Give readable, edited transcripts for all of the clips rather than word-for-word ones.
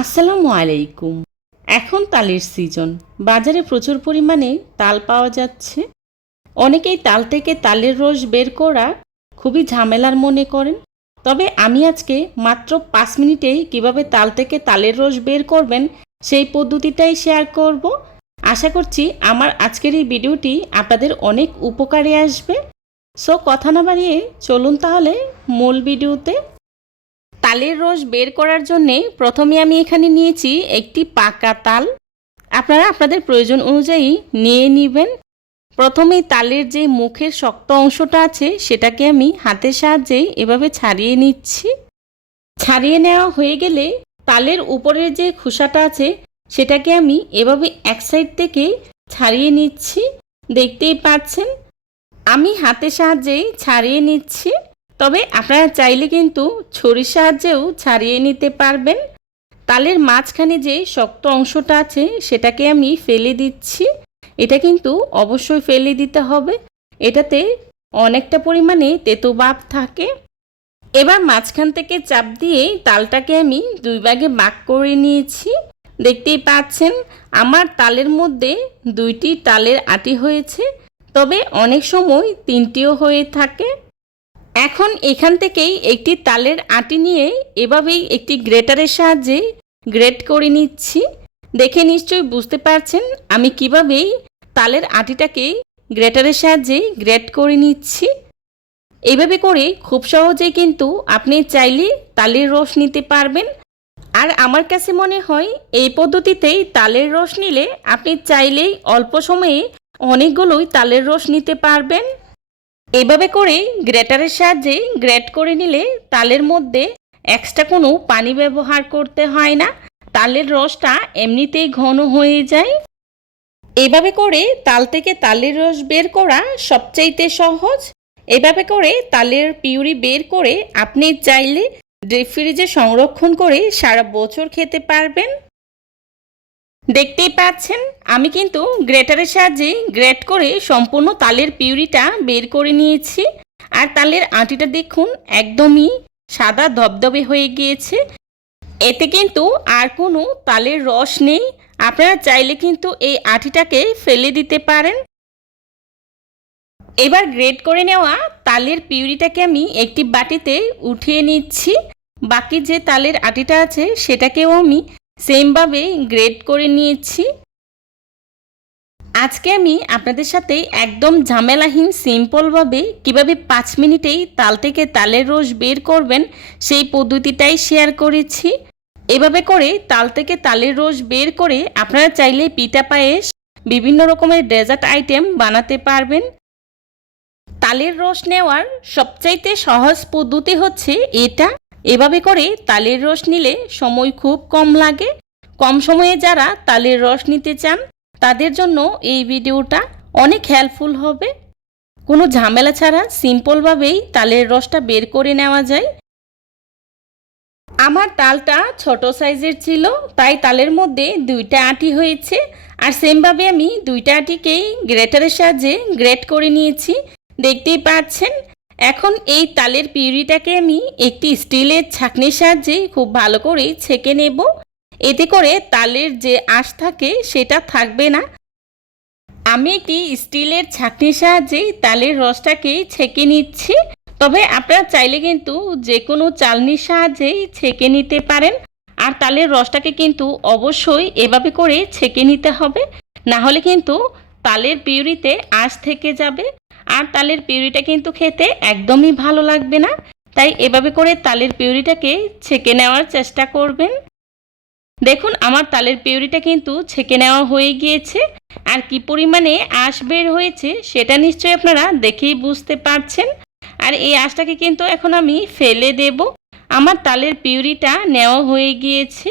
আসসালামু আলাইকুম। এখন তালের সিজন। বাজারে প্রচুর পরিমাণে তাল পাওয়া যাচ্ছে। অনেকেই তাল থেকে তালের রস বের করা খুবই ঝামেলার মনে করেন। তবে আমি আজকে মাত্র ৫ মিনিটেই কিভাবে তাল থেকে তালের রস বের করবেন সেই পদ্ধতিটাই শেয়ার করব। আশা করছি আমার আজকের এই ভিডিওটি আপনাদের অনেক উপকারে আসবে। সো কথা না বাড়িয়ে চলুন তাহলে মূল ভিডিওতে। তালের রস বের করার জন্যে প্রথমে আমি এখানে নিয়েছি একটি পাকা তাল। আপনারা আপনাদের প্রয়োজন অনুযায়ী নিয়ে নেবেন। প্রথমেই তালের যে মুখের শক্ত অংশটা আছে সেটাকে আমি হাতের সাহায্যে এভাবে ছাড়িয়ে নিচ্ছি। ছাড়িয়ে নেওয়া হয়ে গেলে তালের উপরের যে খোসাটা আছে সেটাকে আমি এভাবে এক সাইড থেকে ছাড়িয়ে নিচ্ছি। দেখতেই পাচ্ছেন আমি হাতের সাহায্যেই ছাড়িয়ে নিচ্ছি। তবে আপনারা চাইলে কিন্তু ছুরির সাহায্যেও ছাড়িয়ে নিতে পারবেন। তালের মাঝখানে যে শক্ত অংশটা আছে সেটাকে আমি ফেলে দিচ্ছি। এটা কিন্তু অবশ্যই ফেলে দিতে হবে, এটাতে অনেকটা পরিমাণে তেতো ভাব থাকে। এবার মাঝখান থেকে চাপ দিয়ে তালটাকে আমি দুই ভাগে ভাগ করে নিয়েছি। দেখতেই পাচ্ছেন আমার তালের মধ্যে দুইটি তালের আটি হয়েছে, তবে অনেক সময় তিনটিও হয়ে থাকে। এখন এখান থেকেই একটি তালের আটি নিয়ে এভাবেই একটি গ্রেটারের সাহায্যে গ্রেট করে নিচ্ছি। দেখে নিশ্চয়ই বুঝতে পারছেন আমি কিভাবেই তালের আটিটাকে গ্রেটারের সাহায্যে গ্রেট করে নিচ্ছি। এইভাবে করে খুব সহজেই কিন্তু আপনি চাইলে তালের রস নিতে পারবেন। আর আমার কাছে মনে হয় এই পদ্ধতিতেই তালের রস নিলে আপনি চাইলেই অল্প সময়ে অনেকগুলোই তালের রস নিতে পারবেন। এভাবে করে গ্রেটারের সাহায্যে গ্রেট করে নিলে তালের মধ্যে এক্সট্রা কোনো পানি ব্যবহার করতে হয় না, তালের রসটা এমনিতেই ঘন হয়ে যায়। এভাবে করে তাল থেকে তালের রস বের করা সবচাইতে সহজ। এভাবে করে তালের পিউরি বের করে আপনি চাইলে ডিপ ফ্রিজে সংরক্ষণ করে সারা বছর খেতে পারবেন। দেখতেই পাচ্ছেন আমি কিন্তু গ্রেটারের সাহায্যে গ্রেট করে সম্পূর্ণ তালের পিউরিটা বের করে নিয়েছি। আর তালের আটিটা দেখুন একদমই সাদা ধবধবে হয়ে গিয়েছে। এতে কিন্তু আর কোনো তালের রস নেই। আপনারা চাইলে কিন্তু এই আটিটাকে ফেলে দিতে পারেন। এবার গ্রেট করে নেওয়া তালের পিউরিটাকে আমি একটি বাটিতে উঠিয়ে নিচ্ছি। বাকি যে তালের আটিটা আছে সেটাকেও আমি সেমভাবে গ্রেট করে নিয়েছি। আজকে আমি আপনাদের সাথে একদম ঝামেলাহীন সিম্পলভাবে কিভাবে ৫ মিনিটেই তাল থেকে তালের রস বের করবেন সেই পদ্ধতিটাই শেয়ার করেছি। এভাবে করে তাল থেকে তালের রস বের করে আপনারা চাইলে পিঠা পায়েস বিভিন্ন রকমের ডেজার্ট আইটেম বানাতে পারবেন। তালের রস নেওয়ার সবচাইতে সহজ পদ্ধতি হচ্ছে এটা। এভাবে করে তালের রস নিলে সময় খুব কম লাগে। কম সময়ে যারা তালের রস নিতে চান তাদের জন্য এই ভিডিওটা অনেক হেল্পফুল হবে। কোনো ঝামেলা ছাড়া সিম্পলভাবেই তালের রসটা বের করে নেওয়া যায়। আমার তালটা ছোট সাইজের ছিল, তাই তালের মধ্যে দুইটা আটি হয়েছে। আর সেমভাবে আমি দুইটা আটিকেই গ্রেটারের সাহায্যে গ্রেট করে নিয়েছি। দেখতেই পাচ্ছেন এখন এই তালের পিউরিটাকে আমি একটি স্টিলের ছাঁকনির সাহায্যে খুব ভালো করে ছেঁকে নেব। এতে করে তালের যে আঁশ থাকে সেটা থাকবে না। আমি একটি স্টিলের ছাঁকনির সাহায্যে তালের রসটাকে ছেঁকে নিচ্ছি। তবে আপনারা চাইলে কিন্তু যে কোনো চালনির সাহায্যেই ছেঁকে নিতে পারেন। আর তালের রসটাকে কিন্তু অবশ্যই এভাবে করে ছেঁকে নিতে হবে, না হলে কিন্তু তালের পিউরিতে আঁশ থেকে যাবে। আর তালের পিউরিটা কিন্তু খেতে একদমই ভালো লাগবে না। তাই এভাবে করে তালের পিউরিটাকে ছেঁকে নেওয়ার চেষ্টা করবেন। দেখুন আমার তালের পিউরিটা কিন্তু ছেঁকে নেওয়া হয়ে গিয়েছে। আর কি পরিমাণে আঁশ বের হয়েছে সেটা নিশ্চয়ই আপনারা দেখেই বুঝতে পারছেন। আর এই আঁশটাকে কিন্তু এখন আমি ফেলে দেব। আমার তালের পিউরিটা নেওয়া হয়ে গিয়েছে।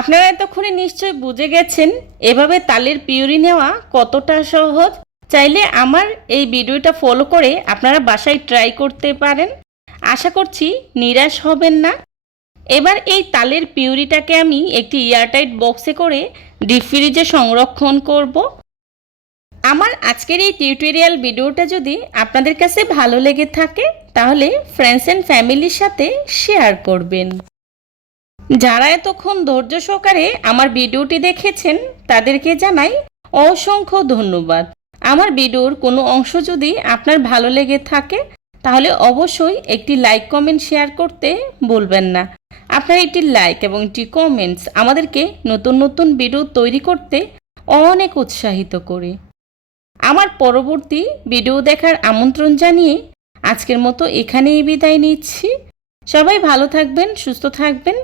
আপনারা এতক্ষণে নিশ্চয়ই বুঝে গেছেন এভাবে তালের পিউরি নেওয়া কতটা সহজ। চাইলে আমার এই ভিডিওটা ফলো করে আপনারা বাসায় ট্রাই করতে পারেন। আশা করছি নিরাশ হবেন না। এবার এই তালের পিউরিটাকে আমি একটি এয়ারটাইট বক্সে করে ডিপ ফ্রিজে সংরক্ষণ করব। আমার আজকের এই টিউটোরিয়াল ভিডিওটা যদি আপনাদের কাছে ভালো লেগে থাকে তাহলে ফ্রেন্ডস অ্যান্ড ফ্যামিলির সাথে শেয়ার করবেন। যারা এতক্ষণ ধৈর্য সহকারে আমার ভিডিওটি দেখেছেন তাদেরকে জানাই অসংখ্য ধন্যবাদ। আমার ভিডিওর কোনো অংশ যদি আপনার ভালো লেগে থাকে তাহলে অবশ্যই একটি লাইক কমেন্ট শেয়ার করতে ভুলবেন না। আপনার একটি লাইক এবং একটি কমেন্টস আমাদেরকে নতুন নতুন ভিডিও তৈরি করতে অনেক উৎসাহিত করে। আমার পরবর্তী ভিডিও দেখার আমন্ত্রণ জানিয়ে আজকের মতো এখানেই বিদায় নিচ্ছি। সবাই ভালো থাকবেন, সুস্থ থাকবেন।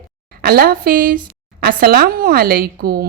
আল্লাহ হাফিজ। আসসালামু আলাইকুম।